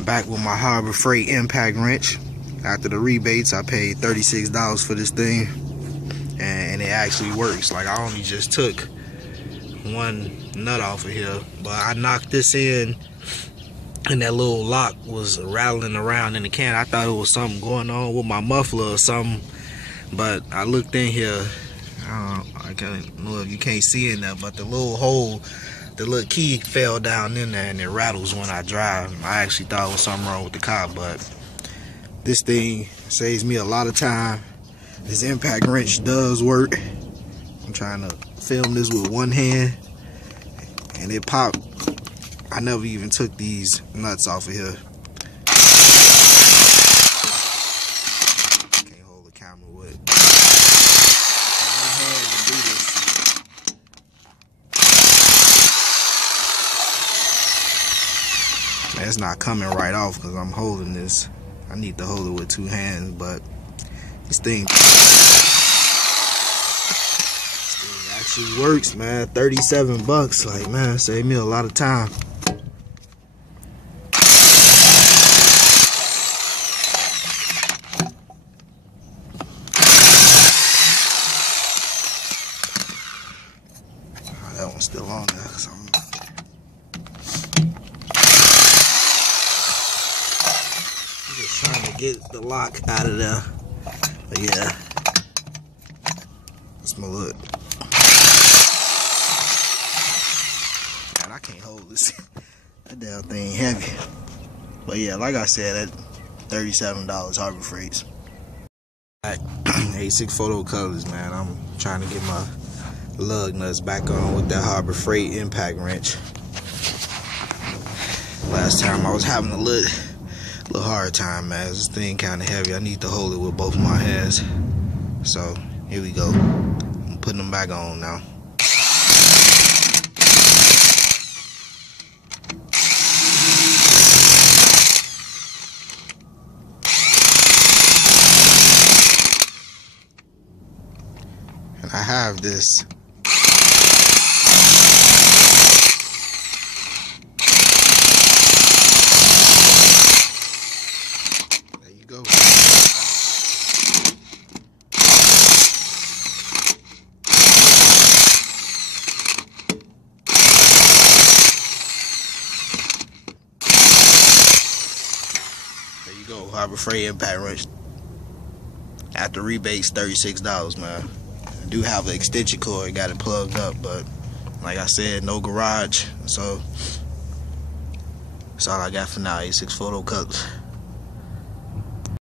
Back with my Harbor Freight impact wrench. After the rebates, I paid $36 for this thing, and it actually works. Like, I only just took one nut off of here, but I knocked this in, and that little lock was rattling around in the can. I thought it was something going on with my muffler or something, but I looked in here. I don't know if you can't see in there, but the little hole, the little key fell down in there, and it rattles when I drive. I actually thought it was something wrong with the car, but this thing saves me a lot of time. This impact wrench does work. I'm trying to film this with one hand, and it popped. I never even took these nuts off of here. Can't hold the camera with one hand and do this. Man, it's not coming right off because I'm holding this. I need to hold it with two hands, but this thing actually works, man. 37 bucks, like, man, saved me a lot of time. Oh, that one's still on there. I'm just trying to get the lock out of there. But yeah, that's my look. Man, I can't hold this. That damn thing heavy. But yeah, like I said, at $37 Harbor Freights. A6 Photo Colors, man. I'm trying to get my lug nuts back on with that Harbor Freight impact wrench. Last time I was having a little hard time, man. This thing kind of heavy. I need to hold it with both my hands. So here we go. I'm putting them back on now. And I have this go. There you go, Harbor Freight impact wrench. After rebates, $36, man. I do have an extension cord, got it plugged up, but like I said, no garage, so that's all I got for now. A6 Photo Colors.